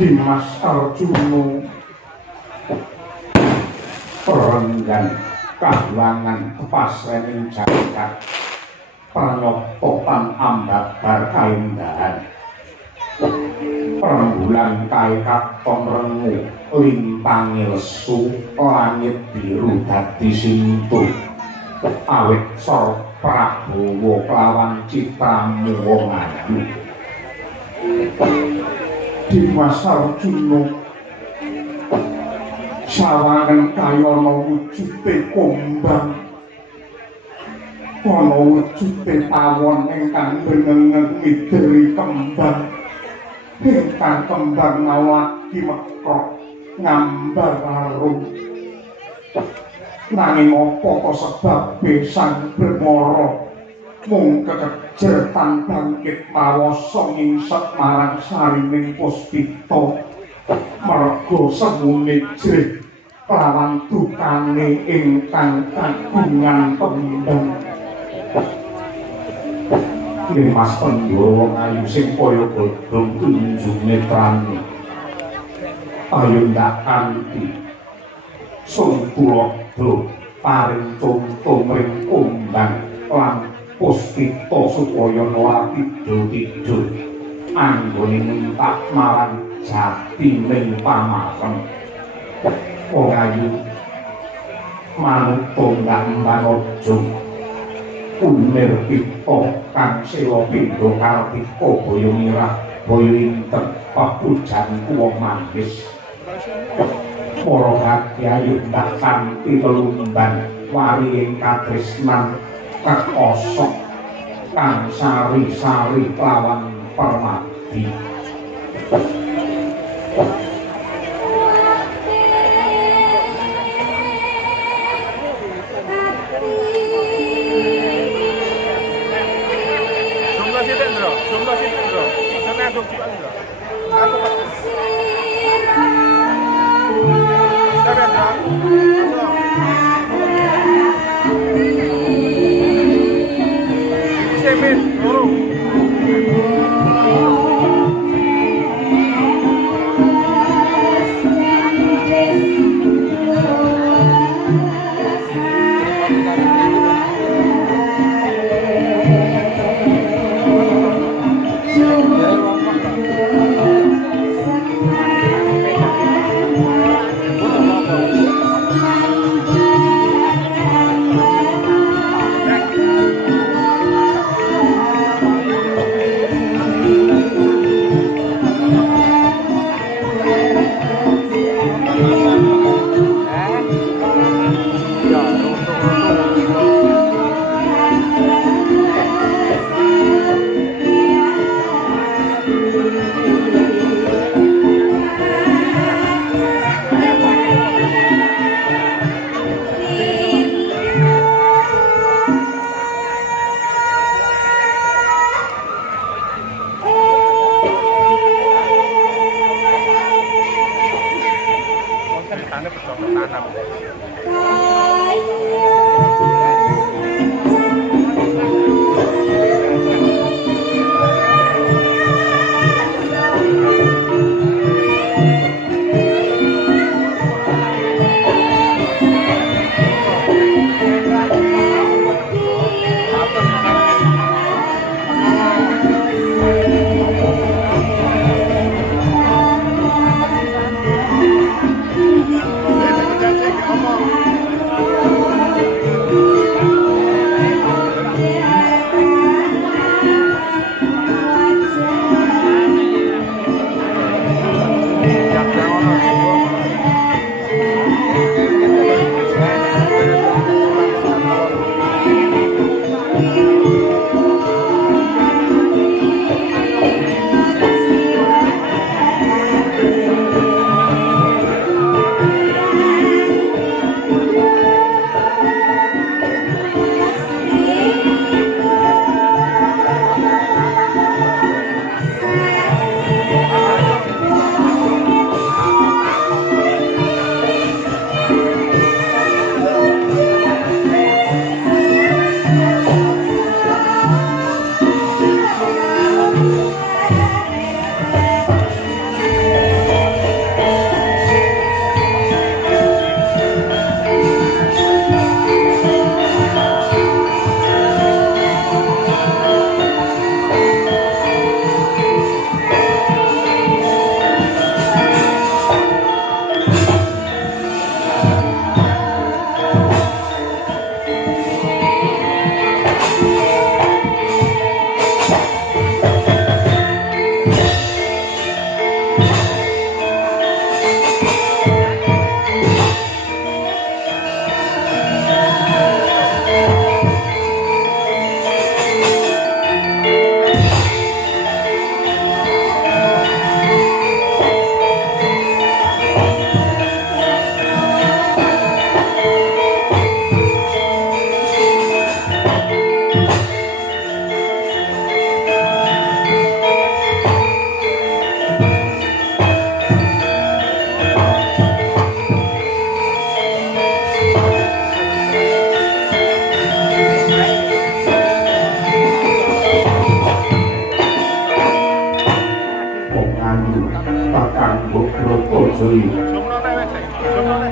Dimas Arjuna perenggan kahulangan pasrening jagat pranyototan ambabar kaendahan perembulan kae katon rengu limpangi lesu langit biru dadi sintu awit Sor Prabowo kelawan citramu wong ayu Dimas Arjuna sawangen kayana wujude kumbang ana wujude pawon ingkang benengen mideri kembang ingkang kembang nawaki mekok ngambar arum nanging apa sebabe sang Brahmara mung kekejer tan bangkit pawasa ngingset marang sarining puspita merga semune jrih lawan dukane ingkang kagungan pembang Dimas Pandhawa ayu sing kaya godhong unjung netrane ayo ndak kanthi sun kula do paring conto mring kumbang lan puspita supaya nulati tidur anggone ngentak marang jati ning pamareng wong ayu manut tonggang ojo unir pita kang sila pindha kartika boyo mirah boyo inten papujan wong manggis para hati ayu ndak kanthi lelumban wari ing katresnan kakosok kang sari-sari lawan permati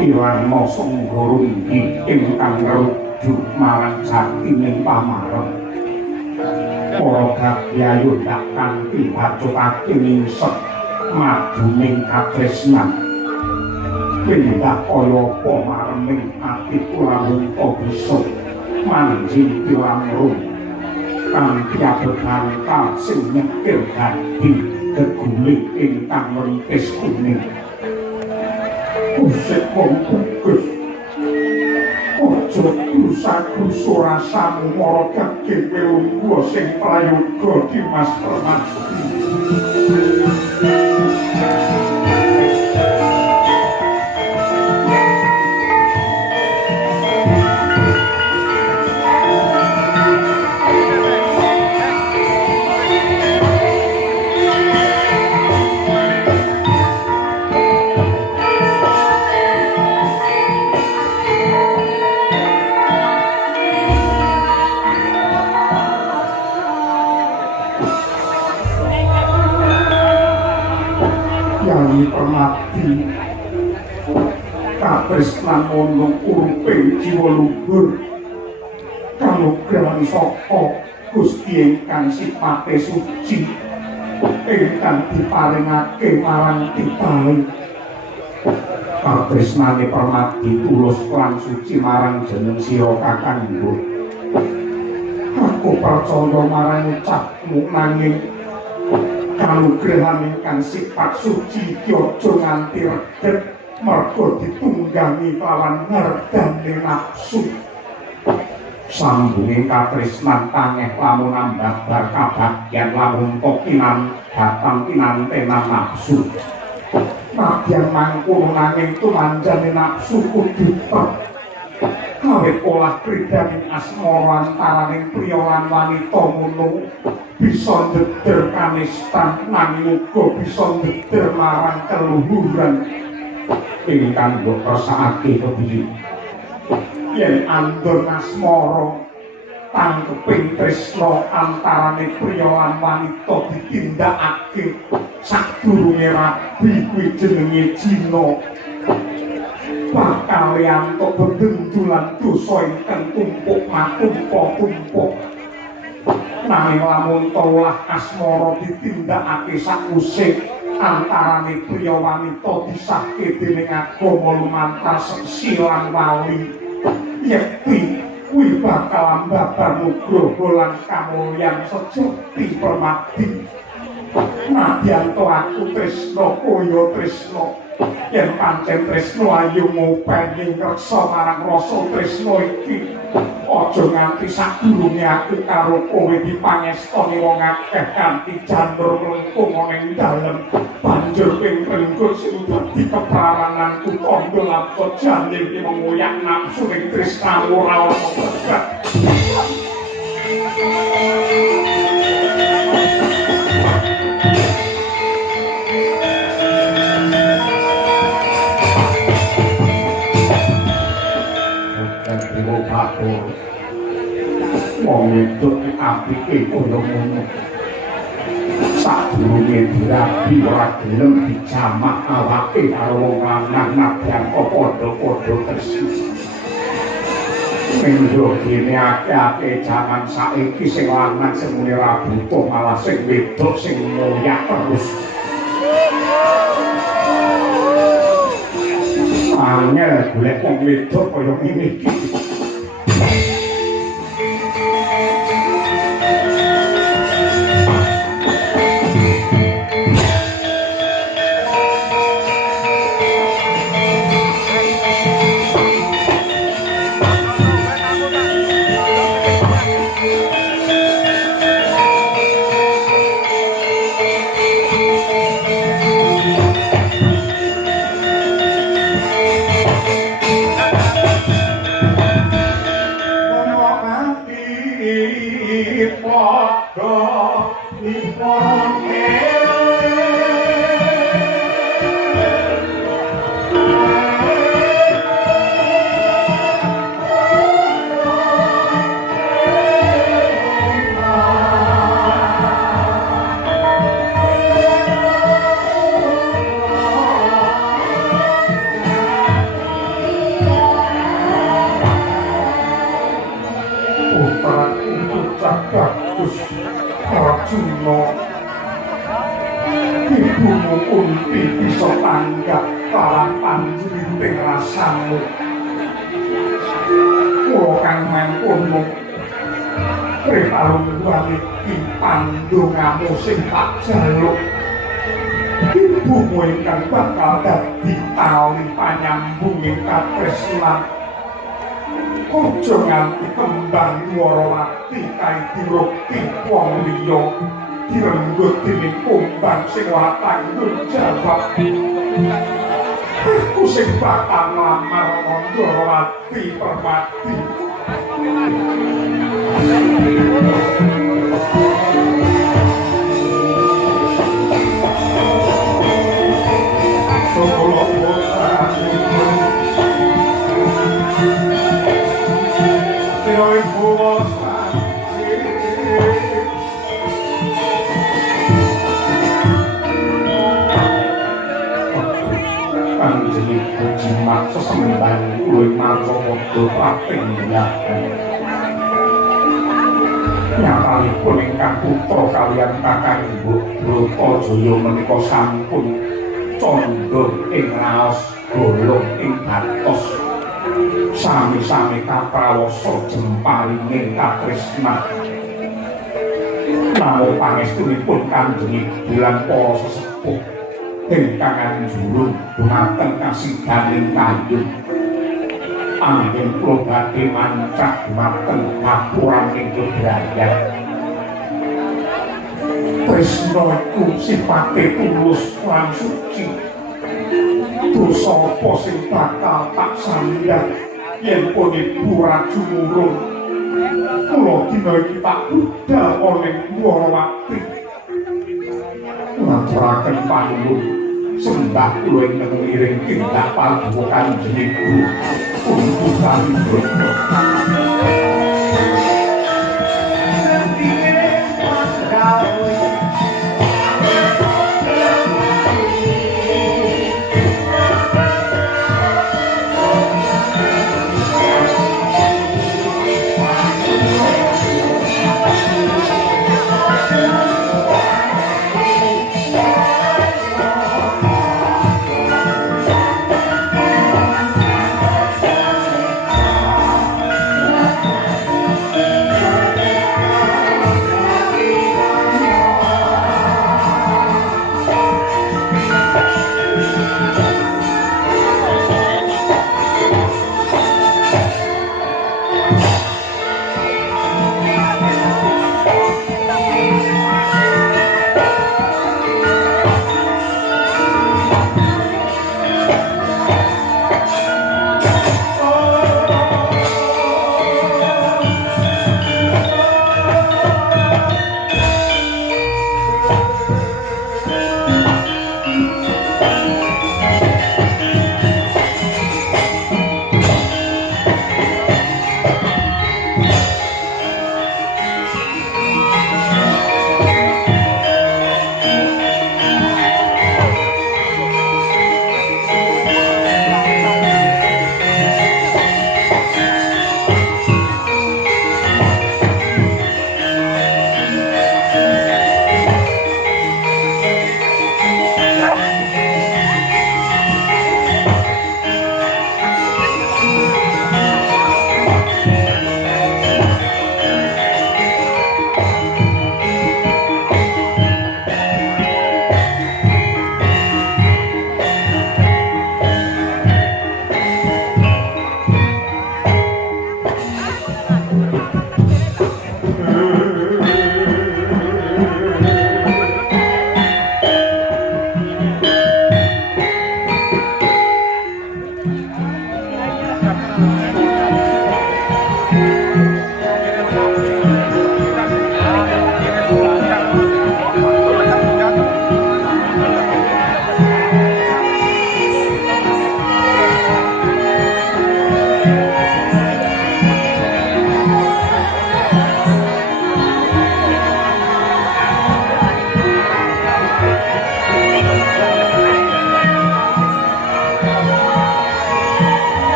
Irama Sanggurunggi ingkang rujuk marang jatining pamareng. Para gagyayu ndak kanthi bacutake ningset maduning katresnan. Pindah kaya apa mareming ati kula mungko bisa manjing pilamrung kanthi abebantal sing nyekil gadi geguling ingkang lentis kuning. Usik wong kukus ojo krusa-krusa rasamu mara keging pelungguh sing prayoga Dimas Permadi. Permadi katresnan ana uriping jiwa luhur kanugrahan saka Gusti ingkang sipate suci ingkang diparingake marang titah. Katresnane Permadi tulus lan suci marang jeneng sira Kakangku. Aku percaya marang ucapmu nanging kanugrahan ingkang sifat suci iki aja nganti reget merga ditunggangi lawan ngerdane nafsu. Sambunging katresnan tangeh lamun ambabar kabagyan lamun tokinan datang tinantenan nafsu. Nadyan mangkono nanging tumanjane nafsu kudu awit olah kridaning asmara antaraning priya lan wanita ngono bisa ndeder kanistan nanging uga bisa ndeder marang keluhuran ingkang mbok kersakake kepiye yen andon asmara tangkeping tresna antarane priya lan wanita ditindakake sadurunge rabi kuwi jenenge jina bakal yanto bedendulan dosa ingkang tumpuk matumpa-tumpuk. Nanging lamun tolah asmara ditindakake sakuse antarane priya wanita disahke dening agama lumantar seksi lan wali yekti kuwi bakal mbabar nugroho lan kamulyan sejati Permadi. Nadyan to aku tresna kaya tresna yen pancen tresna ayu ngopeni ngreksa marang rasa tresna iki aja nganti sadurunge aku karo kowe dipangestoni wong akeh kanthi jandur mlengkung ana ing dalem banjur ping renggut sing dadi keprawananku tandha lapto janin iki mengoyak nafsu ning tresna ora ana bebat. Wong wedok apike kaya ngono. Sadurunge dirabi ora gelem dijamak awake karo wong lanang nadyan padha-padha tresna. Mengko kene akeh-akeh jaman saiki sing lanang sing muni ra butuh malah sing wedok sing ngoyak terus. Angel golek wong wedok kaya ngene iki. Arjuna ibumu Kunti bisa tanggap kelawan panjriting rasamu kula kang mangkono Pritalungguhan iki pandongamu sing tak jaluk ibumu ingkang bakal dadi tali panyambunging katresnan aja nganti kembang Dwarawati kae dirukti wong liya direnggut dening kumbang sing ora tanggung jawab aku sing bakal nglamar Dwarawati Permati jimat sesembahan luwih marcapada kaping nyatanipun ingkang putra kaliyan kakang Bratajaya menika sampun candha ing raos golong ing batos sami-sami kaprawasa jemparinging katresnan namung pangestunipun kanjeng bulan para sesepuh ingkang anjurun dumateng kasidaning kayun anggen kula badhe mancak dumateng ngapuraning kebrayat tresna iku sipate tulus lan suci dosa apa sing bakal tak sandang yen pun ibu rajumurun kula dina iki tak budal oleh Dwarawati ngaturaken panuwun sembah kula ingkang ngiring tindak paduka Kanjeng Ibu untuk kalipun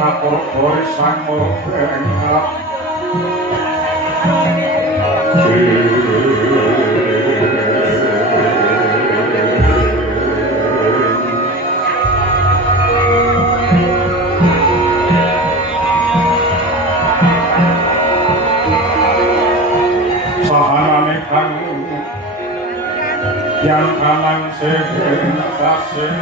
Kapur-puri sang mureng sahanane kang yang kalang sing tasih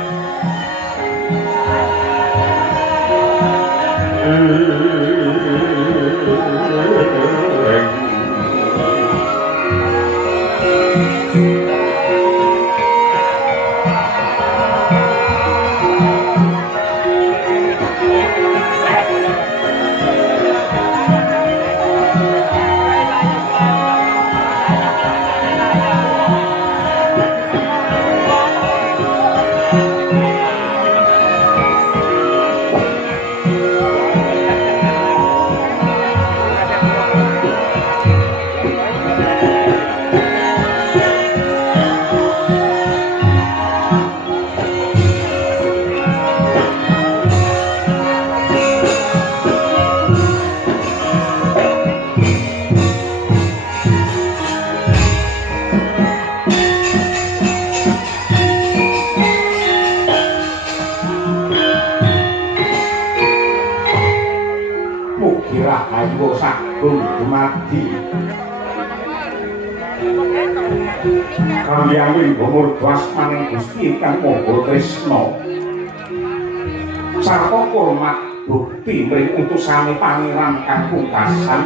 Rahayu sagung dumadi kaliyan umur wasmaning Gusti ingkang Maha Tresna sarta hormat bukti mring utusane pangeran kang pungkasan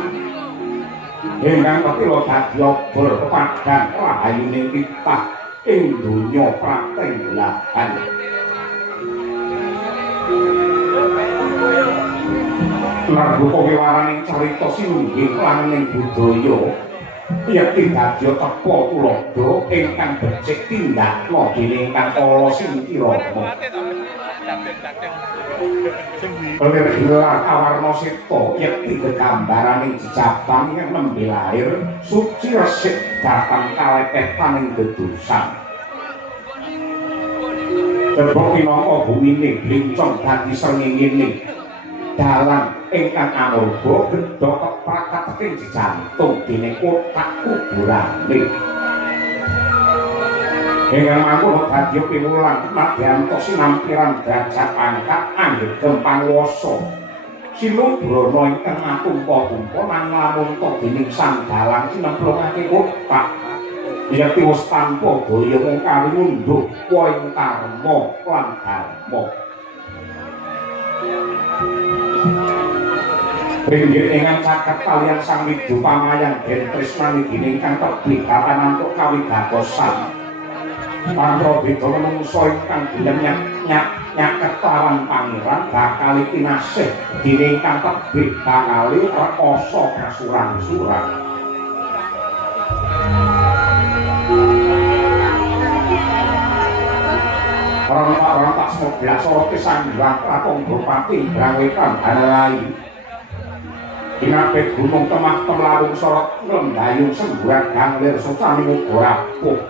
ingkang ketila dadi obor kepadang rahayuning titah ing donya pratenglahan. Lagu pewiwaraning carita sinungging langgeng budaya yekti dadi tepa tuladha ingkang becik tindakna dening Kang Kala Singkirama. Pelir gelar awarna seta yekti gegambaraning jejabang ing nembe lair suci resik dhateng kalepetan gedusan. Tebok minangka bumine blincong dadi srengenge dalan ingkang amarga gedha keprakating jantung dening kotak kuburane. Ingkang mangkono dadi piwulang madyanto sinampiran derajat pangkat anggegem panguwasa. Sinubrana ingkang atumpa-tumpa nang lamun dening sang dalang sinemplungake kotak. Yekti wis tanpa daya mung kali nunduk poing karma lan dharma. Ringgit ingkang caket kaliyan sang widu pamayang den tresnani dening kang tebih katanantuk kawigadosan. Tanpa beda menungso ingkang gelem nyaket lawan pangeran bakal kinasih dening kang tebih bakal rekoso kasuran-suran. Rontak-rontak semoga soroti sangguang Pratung Bupati Brangwetan Hanalai Inapit gunung temah temlarung sorot ngendayung semburan ganglir socani mugorapuh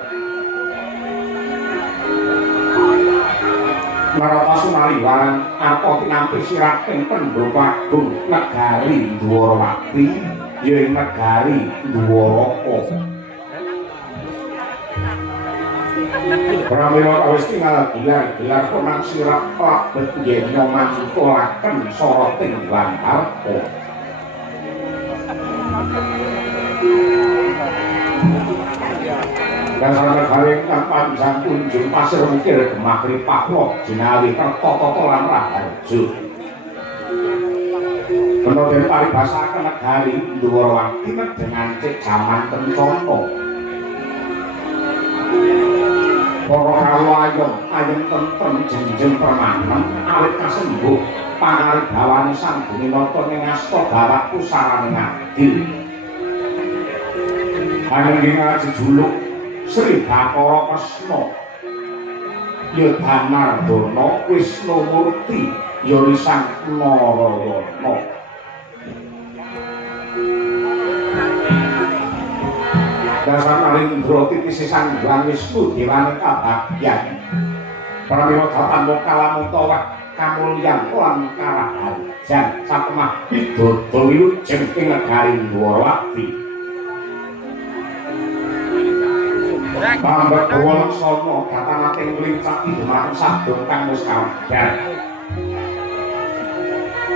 Narata Sunaliwaran atau tinampi siraking pendopagung negari Dwarawati yaitu negari Dwaraka. Pramila kawis tinggal gelar konang sirap labet yen mantulaken soroting lan harpa. Dasar negari kang panjang kunjung pasir mukir gemah ripahlo jinawi tertata lan raharjo. Penodhen paribasaken negari Dwarawati dengan cek jaman kencana. Para kawayong ayem tentrem jenjeng permanen awit kasembuh pangaribawani sang Guminata ning asta bawah pusaraning adil. Panjenengan ngajejuluk Sri Bathara Kresna Yodhanardana Wisnumurti Yorisang Narayana. Dasar Narendra titisi sang Hyang Wisnu dewane kabagyan. Pramila datan mokala mutawa kamulyan lan karahan. jan satemah pidoto wilujeng ing negari Dwarawati. Pambek Walaksana datang nglincak dhumateng sadong kang wis kawadar.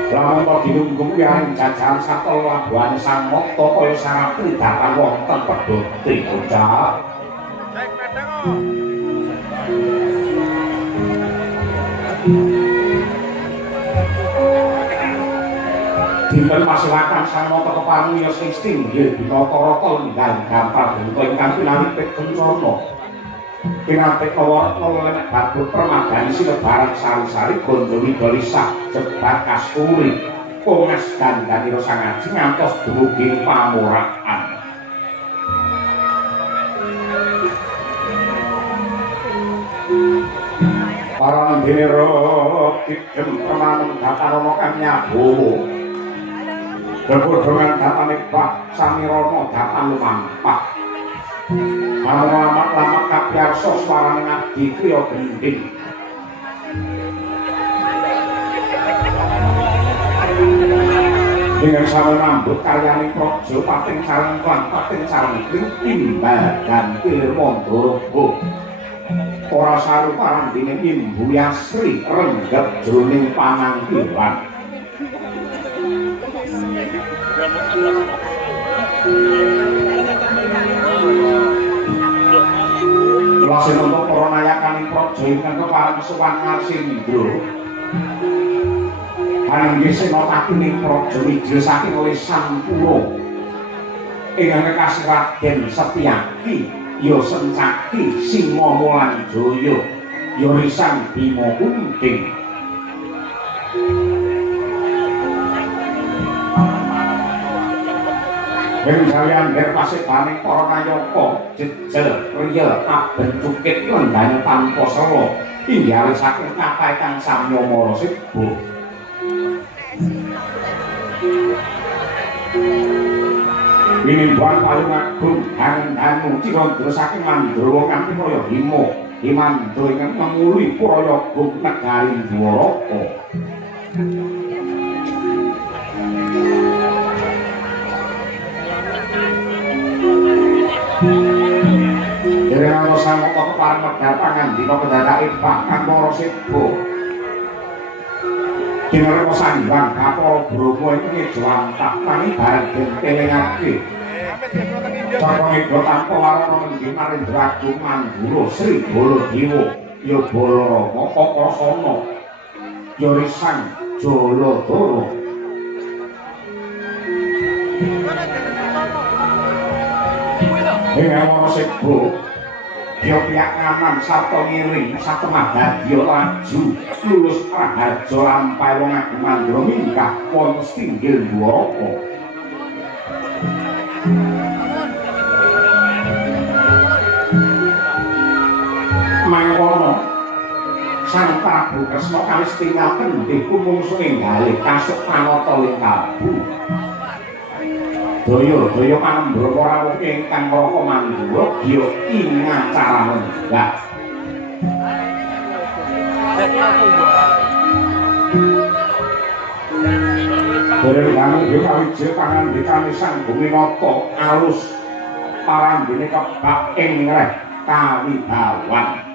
Lamun kok dinunggung yaring jajahan satya labuhane sang mata kaya sarapri datang wonten pedhote bocah. Dinten masyarakat sang mata keparengya sing stinggil binata-rata lenggal gampar bungka ingkang pinanipit kencana. Pinantik kawarna lenek batu permadani sinebarang sari-sari gondo widolisa jebat kasturi pongas dandanira sang aji ngantos dumugi pamurakan. Parandira kidem permanen datana kang nyabowo bebodongan datane bak samirana datan lumampah. Lamak-lamak kapiyarsa swarane ngabdi kriya gendhing. Dengan sami nambut karyaning praja pating sareng lan pating sareng timbal ganti Mandaraga. Ora saru parandene Imbu Yasri renggep jroning pananggilan. Lasih untuk para nayakaning praja ingkang kepareng sowan Ngasindra. Hanggih senopatining praja wijil saking oleh Sampura. Ingkang kekasih Raden Setyaki, ya Sencaki, Sima Molanjaya, ya Risang Bima Kunting. Benjalian der pasebaning para nayaka jejel riya aben cukit lendane tanpa sela inggih saking kathah kang samya mara sibuh. Winimbuan paling agung hangen-hangu Cirandra saking Mandrawa kanthi kaya Hima Himandra ingkang memuli Prayagung negari Dwaraka. Dereng ana samata kepareng medhar pangandika kendharake Bakang para sibuh. Dinarep sandang Bathara Brahma iku ngejwantah nanging bareng kelingake. Saka ing tanpa warana ngendi Narendra Agung Mandura Sri Baladewa ya Balarama Kakrasana ya Risang Jaladara. Dengan ana sibuh ya pihak kanan sarta ngiring satemah dadya laju lulus praharja lampahe wong agung Mandra mingkah wonten stinggil Dwaraka. Mangkono Sang Prabu Kresna kawis tinggal kendhih kumungsu enggalih kasuk panata ing kalbu. Daya-daya Panambrama rawuh ingkang Raka Mandura giya ingacara lenggah. Dereng dangu kawijil pangandikane Sang Buminata alus parandene kebak ing reh kawibawan.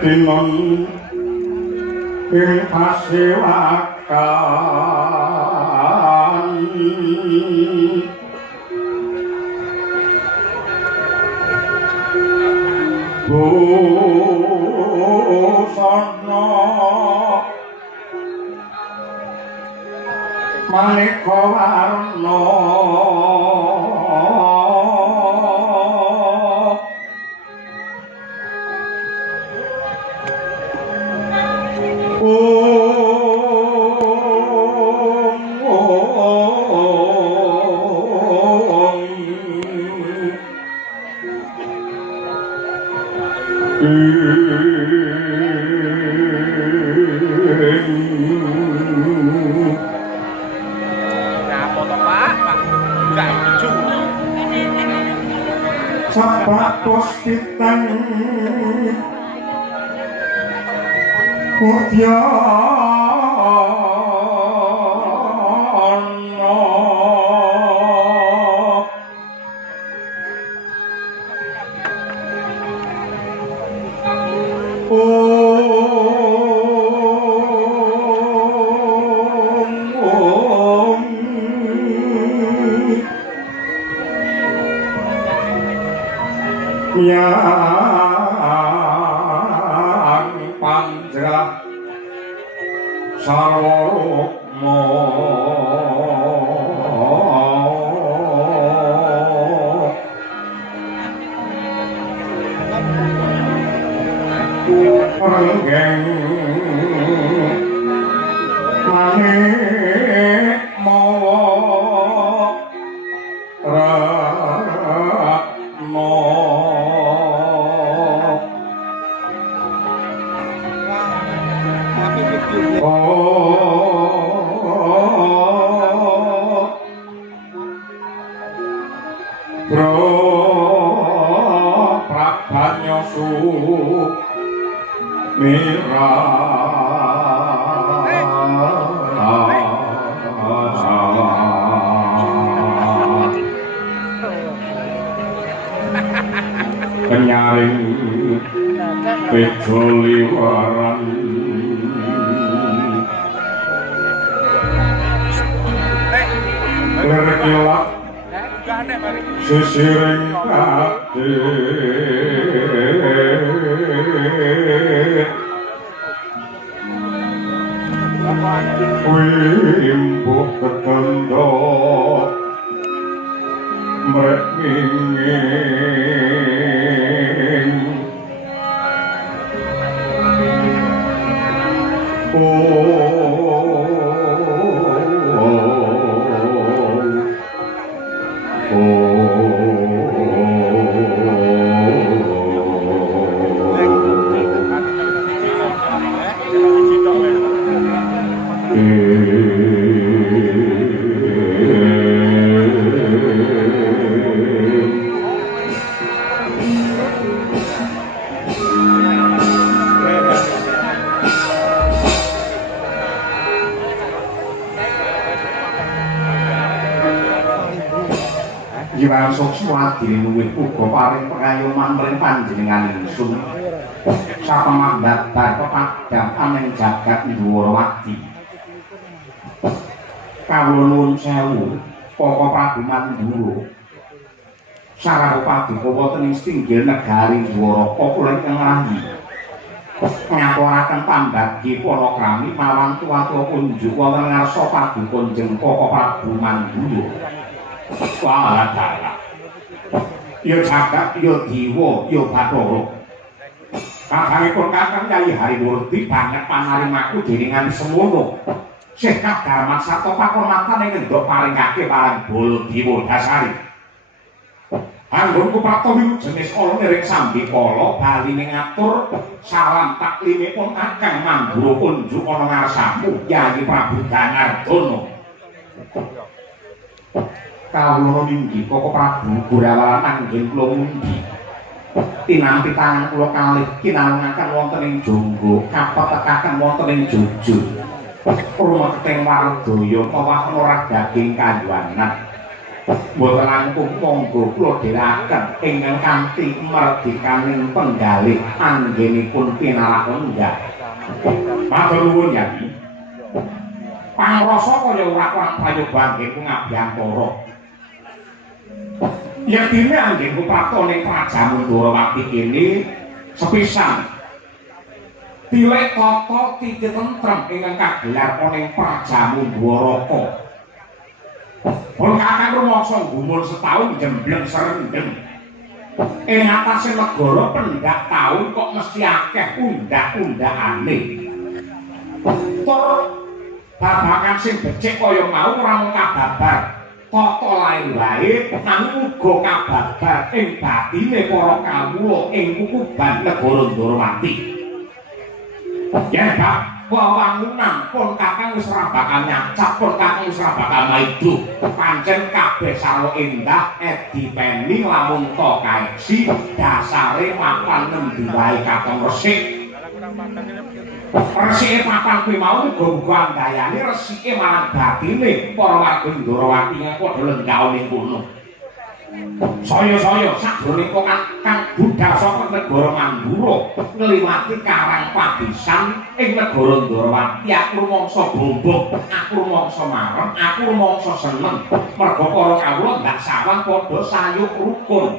Tinon ing pasewakan busana maneka warna Sabatos kitang Kudyana yang panjang sarokmo renggeng manik mawa ratno Prabanyosu Mira penyaring pejoliwaran lerkilak sisiring kate wimbuh ketendo mrekinging Jiwa suksma dinuwih uga paring pengayoman mring panjenengan ingsun sapamanggat pepadhatan ing jagat Ndwarawati. Kawula nuwun sewu Papa Prabu Mandura sareng paduka wonten ing pinggir negari Ndwaraka kula ingkang rayi ngapuraken pambagi panakrami marang tuwa-tuwa kunjuk wonten ngarsa paduka Kanjeng Papa Prabu Mandura. Wah, dalah. Ya jagat, ya diwa, ya Bathara. Kakangipun Kakang Yayi Harimurti banget panarimaku deningan semono. Sih kadarmat sarta pakurmatan ing ngendhok paringake marang Baladewa Dasari. Anggonku pratawi jenis ala niring sambikala bali ngatur salam taklimipun Kakang Mandura kunjuk ana ngarsamu Yayi Prabu Danardana. Kawula ninggi Koko Prabu Gorawalan anggen kula mundi. Tinampi tangan kula kalih kinalungaken wonten ing jangga kapetekaken wonten ing Jogja. Rumeting Wardaya kawah ora daging kayuanan. Mboten langkung monggo kula dherekaken ingkang kanthi merdekaning penggalih anggenipun pinalakon enggak. Matur nuwun Yai. Pangrasa kaya ora kurang prayoga nggih ngabiyantara. Yen dene anggen kupratone Praja Mandrawati kene sepisan tilek tata titi tentrem ingkang kagelar ana ing Praja Mandwaraka. Pun kakang rumangsa gumun setahun jembleng serendeng. Ing atase negara pendak taun kok mesti akeh undak-undakane. Tur babagan sing becik kaya mau ora mung kababar tata lair wae nanging uga kababar ing batine para kawula ing kukuban negara Ndrawati. Yen bab wewangunan pun kakang wis ora bakal nyacap, pun kakang wis ora bakal maido. Pancen kabeh sarwa endah dipeni lamun to kaeksi dasare mapan nembe wae katon resik. Resike papan kuwi mau uga andayane resike marang batine para warga Ndrawati yang padha lenggaon ning kono. Saya-saya sadurunge kang budal saka negara Mandura ngliwati Karang Pabisan ing negara Ndrawati aku rumangsa bombok, aku rumangsa marem, aku rumangsa seneng merga para kawula ndak sawang padha sayuk rukun.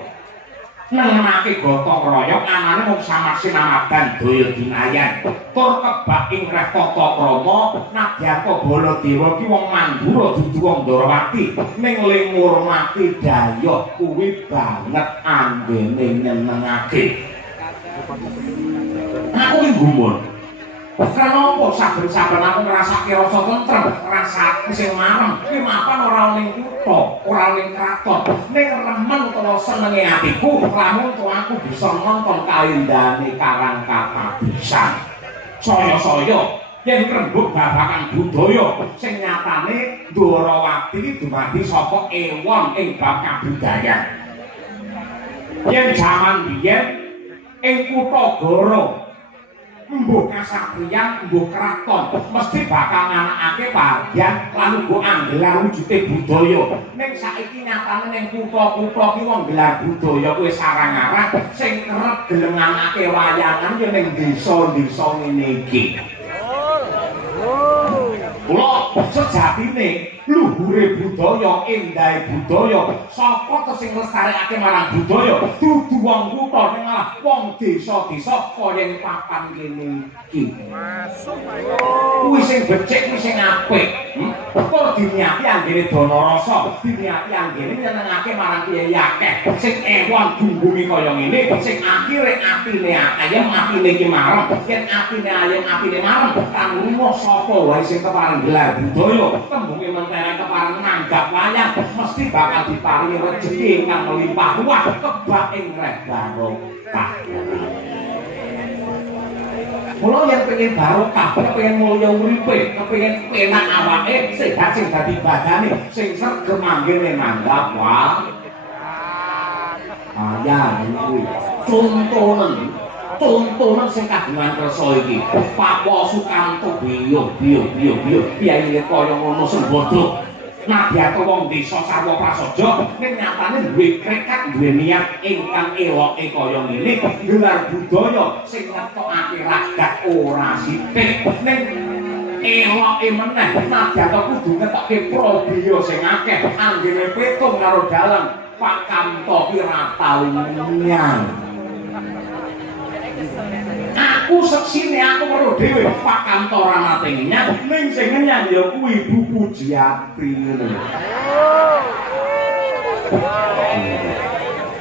Nengenake gotong royong anane mung samar sinamadan daya dinayan tur kebak ing reh tata krama Nadyaka Baladewa ki wong Mandura dudu wong Ndrawati ning ling ngurmati dayoh kuwi banget anggene nyenengake. Aku ki gumun kenapa saben-saben aku ngrasake rasa tentrem, rasa sing marem kuwi mapan ora ning kutha, ora ning kraton, ning remen utawa senenge atiku lamun aku bisa nonton kaendane Karang Pabisan. Saya-saya yen rembug babagan budaya sing nyatane Ndrawati dumadi saka ewon ing bab kabudayan. Yen jaman biyen ing kutha Goro mbuh kasatriyan, mbuh kraton, mesti bakal nganakake bagian lan uga anggelar wujude budaya. Ning saiki nyatane ning kutha-kutha ki wong gelar budaya kuwi sarang-arang sing kerep gelem nganakake wayangan yo ning desa-desa ngene iki. Kula sejatine luhure budaya, endahe budaya, sapa to sing nglestarekake marang budaya, dudu wong kutha ning malah wong desa-desa kaya ing papan kene iki. Masuk ae. Kuwi sing becik, kuwi sing apik. Kok diniati anggene dana rasa, diniati anggene nyenengake marang kiai akeh. Sing ewon dunggumi kaya ngene, sing akhire atine ayem, atine ki marem. Yen atine ayem, atine marem, kang lunga sapa wae sing kepareng gelar budaya, tembunge mentereng kepareng nanggap wayang, mesti bakal diparingi rejeki ingkang melimpah ruah kebak ing reh barokah. Mula yen pengen barokah, pengen mulya uripe, kepengin penak awake, sehat sing dadi badane, sing sregep manggene nanggap wae. Ya kuwi tontonan sing kagungan kersa iki Pawa Sukanto biyo piye kaya ngono sembodho Nadyaka wong desa sarwa prasaja ning nyatane duwe krekat duwe niat ingkang eloke kaya ngene gelar budaya sing ngetokake ragat ora sithik ning eloke meneh Nadyaka kudu ngetokke probiya sing akeh anggene petung karo dalang Pak Kanto ki ra tau nyang. Aku seksine aku weruh dhewe Pak Kanto ora nate nyang ning sing nyang ya kuwi Bu Pujiati ngono.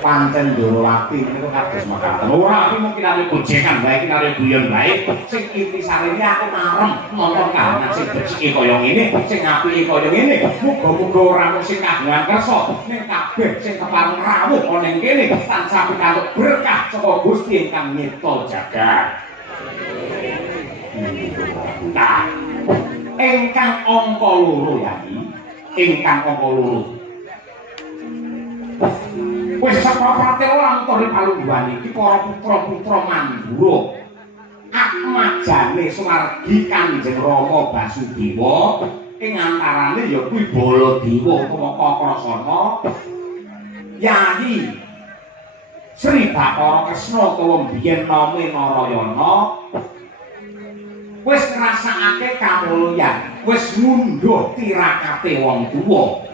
Pancen Ndrawati niku kados makaten. Ora iki mungkin arep gojekan bae iki arep guyon bae. Sing intisarine aku marem nonton kahanan sing becike kaya ngene, sing apike kaya ngene. Muga-muga ora mung sing kagungan kersa, ning kabeh sing kepareng rawuh ana ning kene tansah pikantuk berkah saka Gusti ingkang nyipta jagat. Nah, ingkang angka 2 ya iki. Ingkang angka 2. Wis saprapate ora mutore palungguhan iki para putra-putra Mandura. Akmajane Sumargi Kanjeng Rama Basudewa ing antarane ya kuwi Baladewa utawa Kakrasana Yayi Sri Bathara Kresna utawa biyen name Narayana wis ngrasakake kamulyan wis ngundhuh tirakate wong tuwa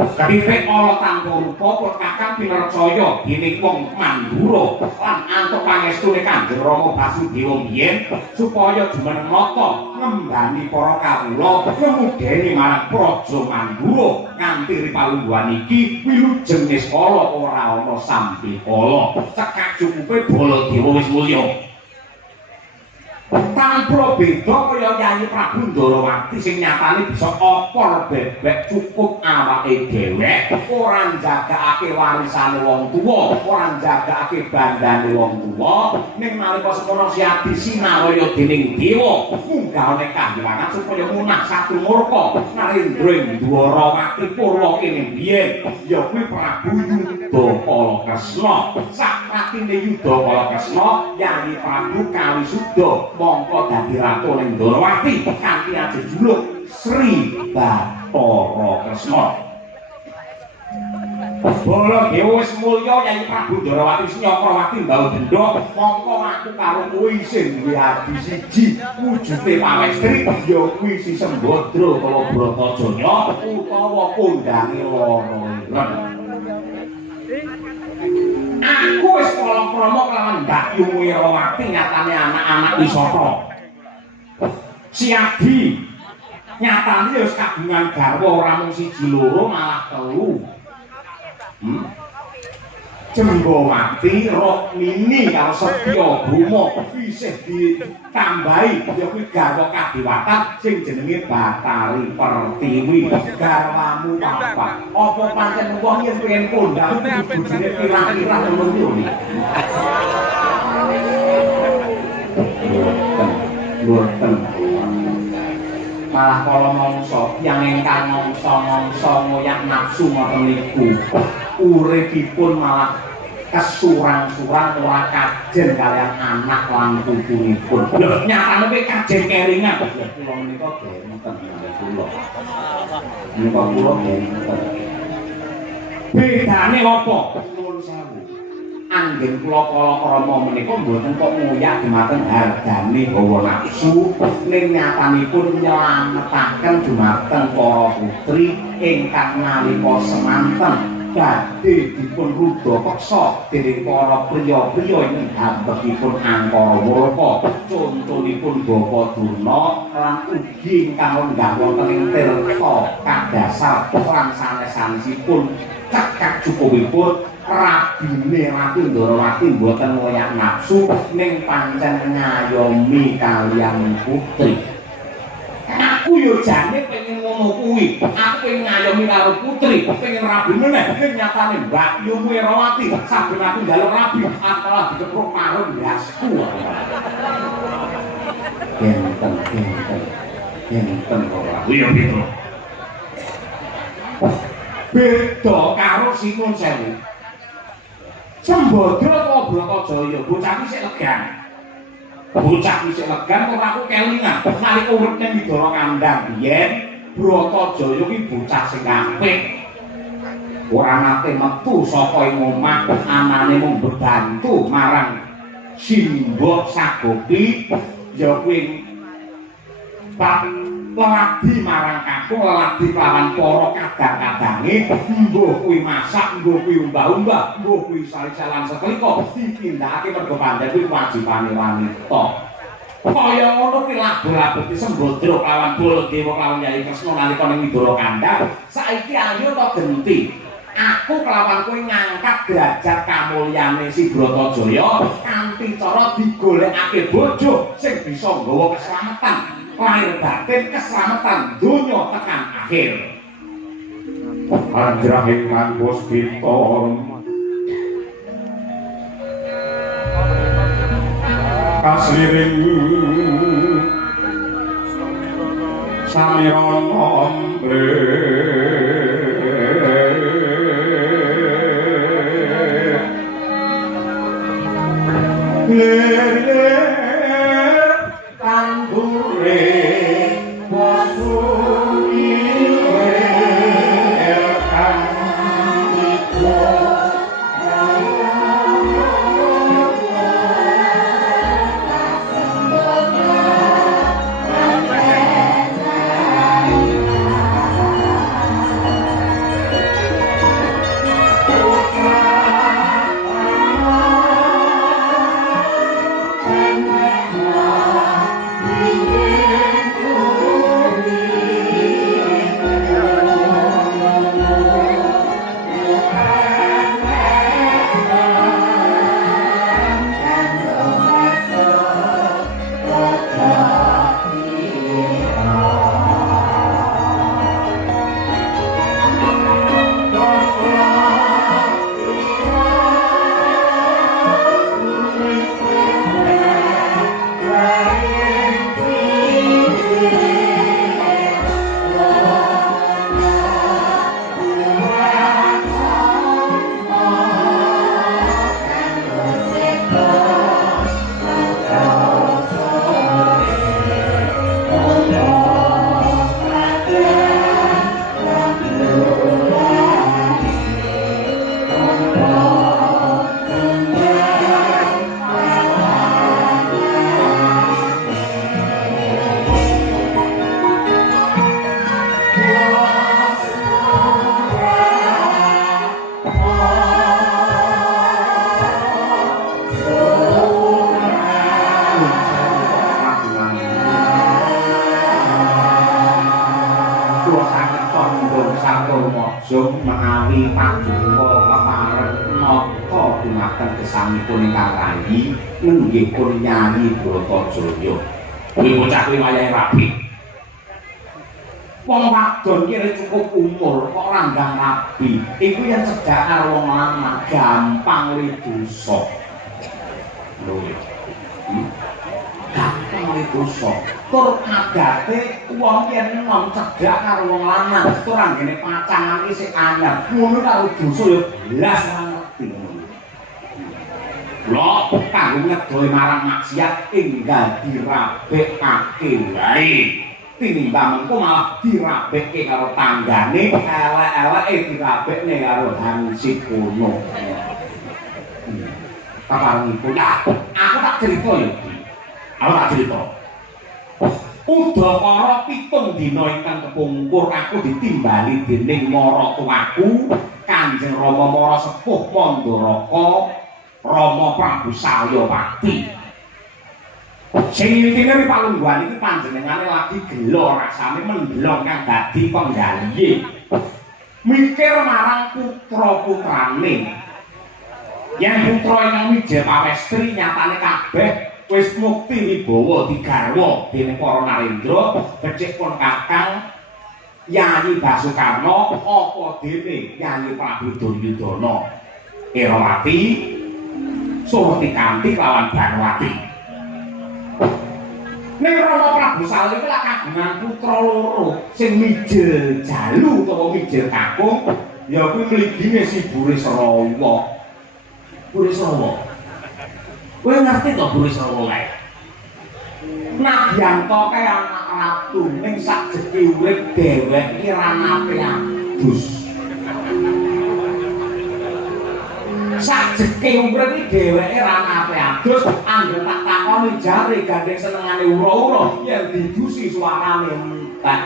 Kadipek ala tanpa rupa pun kakang pinercaya dening wong Mandura lan antuk pangestune Kanjeng Rama Basudewa biyen supaya jumeneng nata ngembani para kawula ngemudeni marang Praja Mandura nganti ripalungguhan iki wilujeng Niskala ora ana sampikala cekak cukupe Baladewa wis mulya tanpa beda kaya Yayi Prabu Ndarawati sing nyatane bisa opor bebek cukup awake dhewek ora njagakake warisane wong tuwa ora njagakake bandane wong tuwa ning nalika semono siadi sinaraya dening dewa munggahane kahyangan supaya munah satu murka Narendra Ndarawati Purwa kene biyen ya kuwi Prabu Yudakala Kresna sakratine Yudakala Kresna Yayi Prabu Kawisuda mongko dadi ratu ning Ndarawati kanthi ajejuluk Sri Bathara Kresna. Baladewa wis mulya Yayi Prabu Ndarawati Nyakrawati mbau dendha mongko aku karo kowe sing duwe adi siji wujude pawestri ya kuwi Si Sembadra utawa Bratajaya utawa kondange Lara Ireng. Aku wis krama kelawan Mbak Yung Wirawati nyatane anak-anak wisata. Siadi nyatane wis kagungan garwa ora mung siji loro malah telu. Jembawati, Rokmini karo Setya Brama isih ditambahi ya kuwi garwa kadewatan sing jenenge Bathari Pertiwi. Garwamu papat. Apa pancen wong yen pengen kondang bojone pirang-pirang ngono iki. Mboten. Malah kala mangsa yang ingkang mangsa ngoyak nafsu ngoten niku uripipun malah kesurang-surang ora kajen kalian anak lan putunipun. Lho nyatane kowe kajen keringan. Kula menika genten kula. Menika kula genten. Bedane apa? Nuwun sewu. Anggen kula krama menika mboten kok ngoyak dumateng hargane hawa nafsu ning nyatanipun nyelametaken dumateng para putri ingkang nalika semanten badhe dipun rudha peksa dening para priya-priya ing hambekipun Angkara Murka contonipun Bapa Durna lan ugi ingkang lenggah wonten ing tirta kadasar lan sanes-sanesipun cekak cukupipun Rabine Ratu Ndarawati mboten ngoyak nafsu ning pancen ngayomi kaliyan putri. Aku yo jane pengen ngono kuwi. Aku pengen ngayomi karo putri, pengen rabi meneh ning nyatane Mbak Yung Wirawati saben aku njaluk rabi, apalah dikepruk karo ndasku. Enten ora. Kuwi yo gitu. Beda karo Sinuwun Sewu. Sembadra apa Bratajaya bocah iki sik legan. Bocah iki sik legan ora aku kelingan. Nalika urip ning Widara Kandang biyen Bratajaya ki bocah sing apik. Ora nate metu saka ing omah, anane mung bebantu marang Simbok Sagopi ya kuwi Pak leladi marang kakung leladi lawan para kadang-kadange mbuh kuwi masak mbuh kuwi umbah-umbah mbuh kuwi sali-salan setrika ditindakake mergo pandhe kuwi wajibane wanita kaya ngono ki labur-labur Sembadra lawan Baladewa lawan Yayi Kresna nalika ning Widara Kandang saiki ayo to genti aku kelawan kowe ngangkat derajat kamulyane Si Bratajaya kanthi cara digolekake bojo sing bisa nggawa keselamatan lahir batin keselamatan dunia tekan akhir. Anjrahing nganggus piton kasliring samiron ombre lir tandure wasu Sartomaja menawi paduka kepareng nata dumateng gesangipun ingkang rayi nenggihipun Nyanyi Bratajaya. Kuwi bocah kuwi wayahe rabi. Wong wadon kira cukup umur kok ranggang rabi. Iku yen cedhak karo wong lanang gampang dosa. Lho. Gampang dosa. Tur adate wong yen nom cedhak karo wong lanang tur anggene pacangan iki sik anyar. Ngono karo dosa ya blas ora ngerti. Lho, kanggo ngedohi marang maksiat enggal dirabekake wae. Tinimbang engko malah dirabekke karo tanggane, elek-eleke dirabekne karo hansip kono. Paparengipun. Aku tak crita ya. Aku tak crita. Udakara 7 dina ingkang kepungkur aku ditimbali dening maratuwaku Kanjeng Rama Mara Sepuh Mandaraka Rama Prabu Salyapati. Sing intine palungguhan iki panjenengane lagi gelo rasane mendelong kang dadi penggalihe. Mikir marang putra-putrane. Yen putra ingkang Wijaya Pawestri nyatane kabeh wis mukti wibawa digarwa dening para narendra, becik pun Kakang Yayi Basukarna apa dene Yayi Prabu Duryudana. Erawati Surti Kanthi lawan Banwati. Ning Rama Prabu Salya iki lak kagungan putra loro sing mijil jalu utawa mijil kakung ya kuwi mligine si Burisrawa. Burisrawa. Kowe ngerti to Burisrawa kae? Nabyanta kae anak ratu ning sajeki urip dheweke ranape adus. Sajeki urip iki dheweke ranape adus, anggere tak takoni jare gandeng senengane ura-ura yen didusi suarane entek.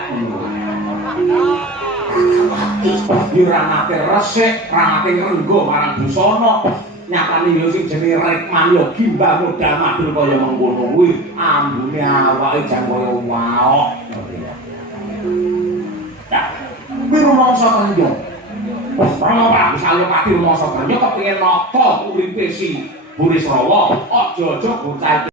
Yo ranape resik, ranape ngrenggo marang busana. Nyatane yo sing jenenge Rekman yo gimbal modal madul kaya mengkono kuwi ambune awake jan kaya waok. Nah, kuwi rumangsa kanjo. Rama Prabu Salyapati rumangsa kanjo kepengin nata uripe si Burisrawa, aja-aja bocah